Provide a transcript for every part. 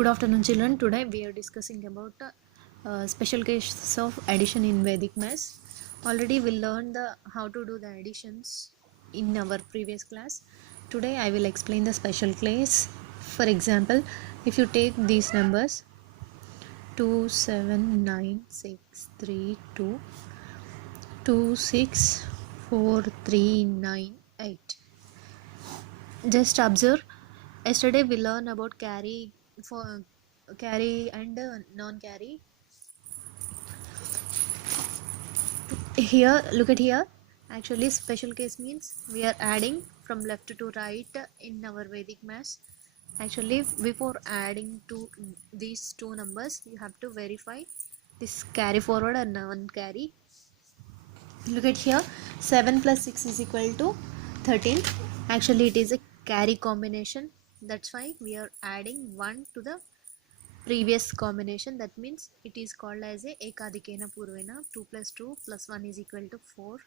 Good afternoon, children. Today we are discussing about special case of addition in Vedic maths. Already we learned how to do the additions in our previous class. Today I will explain the special case. For example, if you take these numbers 2, 7, 9, 6, 3, 2, 2, 6, 4, 3, 9, 8. Just observe. Yesterday we learned about carry and non-carry. Here, look at here. Actually, special case means we are adding from left to right in our Vedic maths. Actually, before adding to these two numbers, you have to verify this carry forward and non-carry. Look at here. 7 plus 6 is equal to 13. Actually, it is a carry combination. That's why we are adding 1 to the previous combination. That means it is called as a ekadikena purvena. 2 plus 2 plus 1 is equal to 4.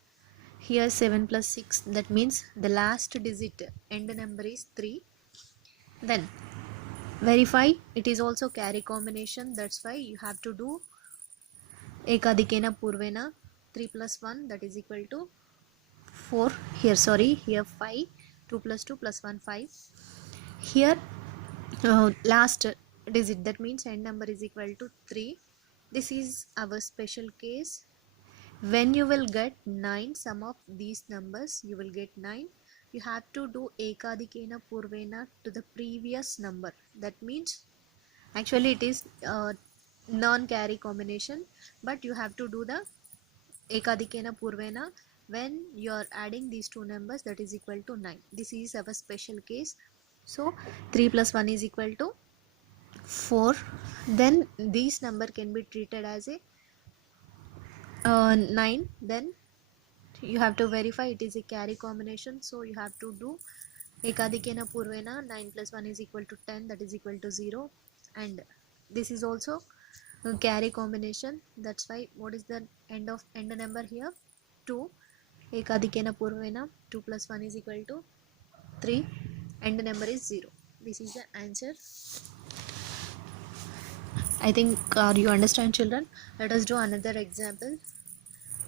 Here 7 plus 6, that means the last digit end number is 3. Then verify, it is also carry combination. That's why you have to do ekadikena purvena. 3 plus 1, that is equal to 4. Here 5. 2 plus 2 plus 1, 5. Here last digit, that means end number is equal to 3. This is our special case. When you will get 9 sum of these numbers, you will get 9. You have to do ekadikena purvena to the previous number. That means actually it is non-carry combination, but you have to do the ekadikena purvena when you are adding these two numbers, that is equal to 9. This is our special case. So 3 plus 1 is equal to 4. Then this number can be treated as a 9. Then you have to verify it is a carry combination, so you have to do ekadikena purvena. 9 plus 1 is equal to 10, that is equal to 0. And this is also a carry combination. That's why what is the end number here? 2. Ekadikena purvena. 2 plus 1 is equal to 3. End number is 0. This is the answer. I think you understand, children. Let us do another example.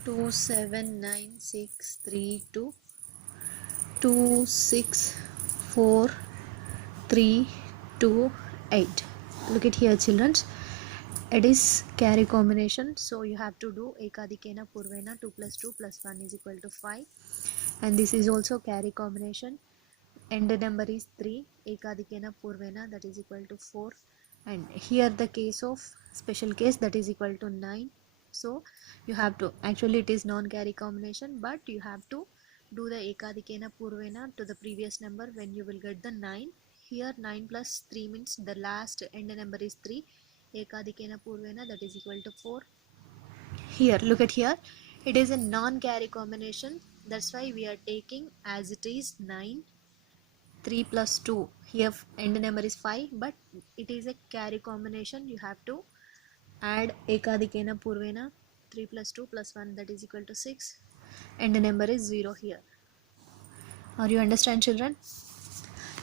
2, 7, 9, 6, 3, 2, 2, 6, 4, 3, 2, 8. Look at here, children. It is carry combination, so you have to do ekadikena purvena. 2 plus 2 plus 1 is equal to 5. And this is also carry combination. End number is 3. Ekadikena purvena, that is equal to 4. And here the case of special case, that is equal to 9. So you have to, actually it is non-carry combination, but you have to do the ekadikena purvena to the previous number when you will get the 9. Here 9 plus 3 means the last end number is 3. Ekadikena purvena, that is equal to 4. Here, look at here. It is a non-carry combination. That's why we are taking as it is 9. 3 plus 2. Here end number is 5, but it is a carry combination. You have to add ekadikena purvena. 3 plus 2 plus 1, that is equal to 6. End number is 0 here. Are you understand, children?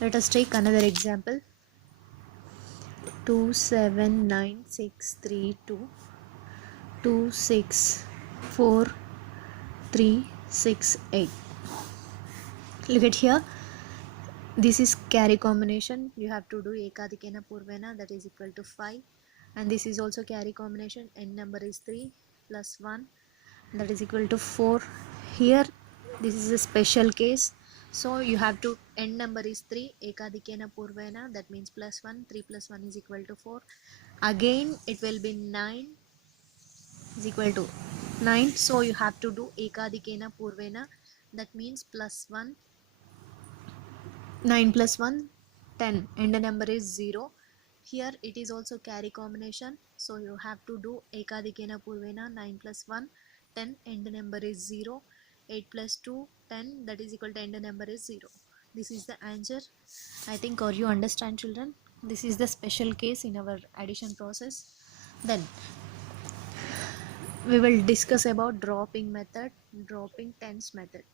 Let us take another example. 2, 7, 9, 6, 3, 2, 2, 6, 4, 3, 6, 8. Look at here. This is carry combination. You have to do ekadikena purvena, that is equal to 5. And this is also carry combination. N number is 3 plus 1, that is equal to 4. Here this is a special case, so you have to, n number is 3. Ekadikena purvena, that means plus 1. 3 plus 1 is equal to 4. Again it will be 9 is equal to 9. So you have to do ekadikena purvena, that means plus 1. 9 plus 1, 10. End number is 0. Here it is also carry combination, so you have to do ekadikena purvena. 9 plus 1, 10. End number is 0. 8 plus 2, 10. That is equal to end number is 0. This is the answer. I think or you understand, children. This is the special case in our addition process. Then we will discuss about dropping method, dropping tens method.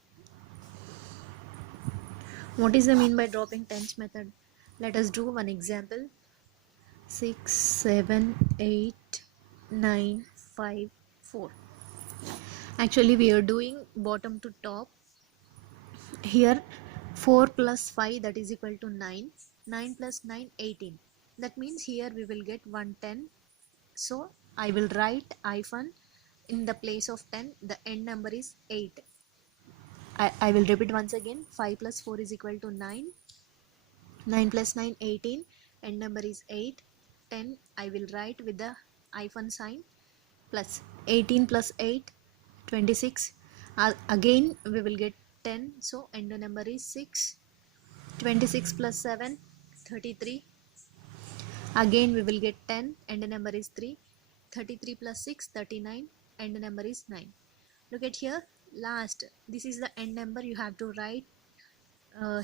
What is the mean by dropping tens method? Let us do one example. 6 7 8 9 5 4. Actually we are doing bottom to top. Here 4 plus 5, that is equal to 9. 9 plus 9, 18. That means here we will get 110. So I will write hyphen in the place of 10. The end number is 8. I will repeat once again. 5 plus 4 is equal to 9. 9 plus 9, 18. End number is 8. 10 I will write with the hyphen sign, plus 18 plus 8, 26. Again we will get 10. So end number is 6. 26 plus 7, 33. Again we will get 10. End number is 3. 33 plus 6, 39. End number is 9. Look at here. Last, this is the end number you have to write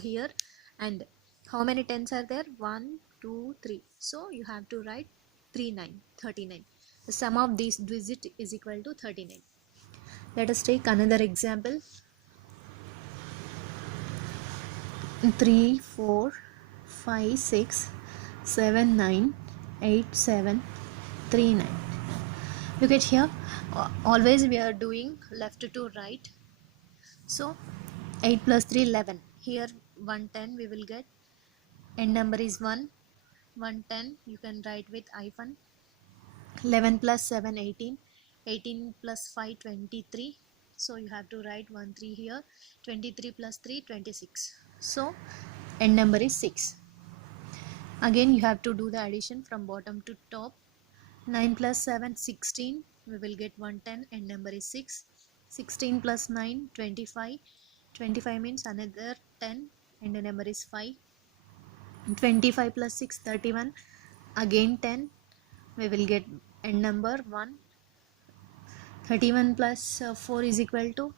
here. And how many tens are there? 1 2 3. So you have to write 39. The sum of these digits is equal to 39. Let us take another example. 3 4 5 6 7 9 8 7 3 9. Look at here. Always we are doing left to right. So 8 plus 3, 11. Here 110 we will get. End number is 1. 110 you can write with hyphen. 11 plus 7, 18. 18 plus 5, 23. So you have to write 1 3 here. 23 plus 3, 26. So end number is 6. Again you have to do the addition from bottom to top. 9 plus 7, 16. We will get 110. End number is 6. 16 plus 9, 25. 25 means another 10. End number is 5. 25 plus 6, 31. Again 10. We will get end number 1. 31 plus 4 is equal to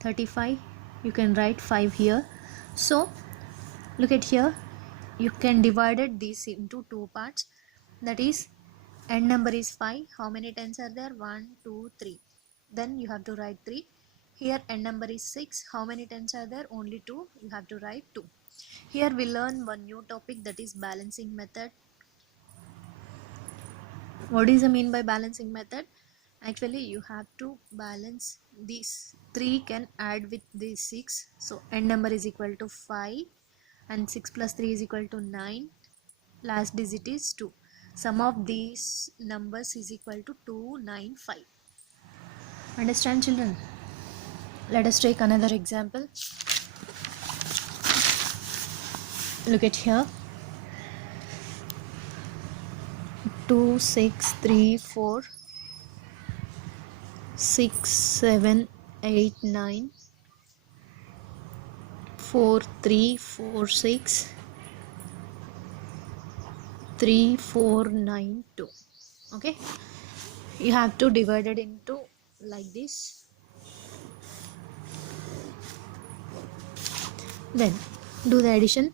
35. You can write 5 here. So look at here. You can divide this into two parts. That is, end number is 5. How many tens are there? 1 2 3. Then you have to write 3. Here end number is 6. How many tens are there? Only 2. You have to write 2. Here we learn one new topic, that is balancing method. What is the mean by balancing method? Actually you have to balance these 3 can add with this 6. So end number is equal to 5 and 6 plus 3 is equal to 9. Last digit is 2. Sum of these numbers is equal to 295. Understand, children? Let us take another example. Look at here. 2 6 3 4 6 7 8 9 4 3 4 6 3 4 9 2. Okay, you have to divide it into like this. Then do the addition.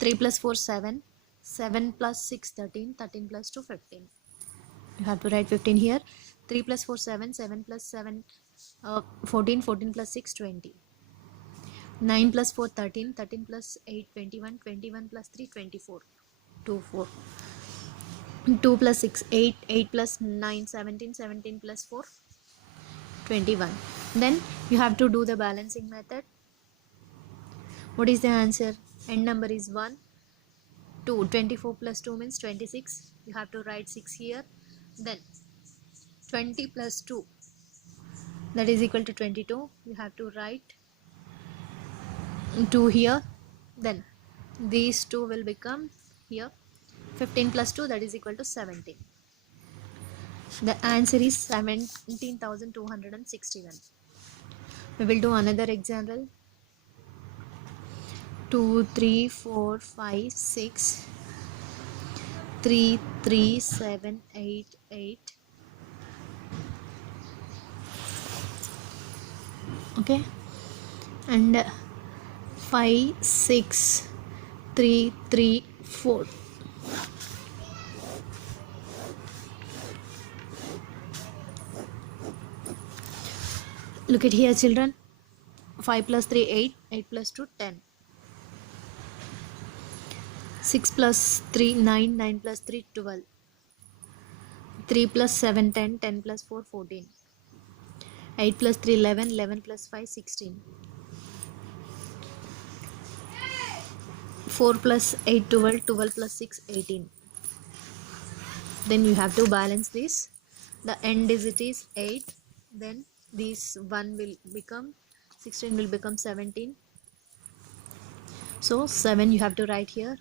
3 plus 4, 7. 7 plus 6, 13. 13 plus 2, 15. You have to write 15 here. 3 plus 4, 7. 7 plus 7, 14. 14 plus 6, 20. 9 plus 4, 13. 13 plus 8, 21. 21 plus 3, 24. 2 4. 2 plus 6, 8. 8 plus 9, 17. 17 plus 4, 21. Then you have to do the balancing method. What is the answer? End number is 1. 2. 24 plus 2 means 26. You have to write 6 here. Then 20 plus 2, that is equal to 22. You have to write 2 here. Then these 2 will become here. 15 plus 2, that is equal to 17. The answer is 17,261. We will do another example. 2 3 4 5 6 3 3 7 8 8. Okay, and 5 6 3 3 4. Look at here, children. 5 plus 3, 8. 8 plus 2, 10. 6 plus 3, 9. 9 plus 3, 12. 3 plus 7 10, 10 plus 4 14, 8 plus 3 11, 11 plus 5 16, 4 plus 8 12, 12 plus 6 18. Then you have to balance this. The end digit is 8, then this 1 will become 16, will become 17. So 7 you have to write here,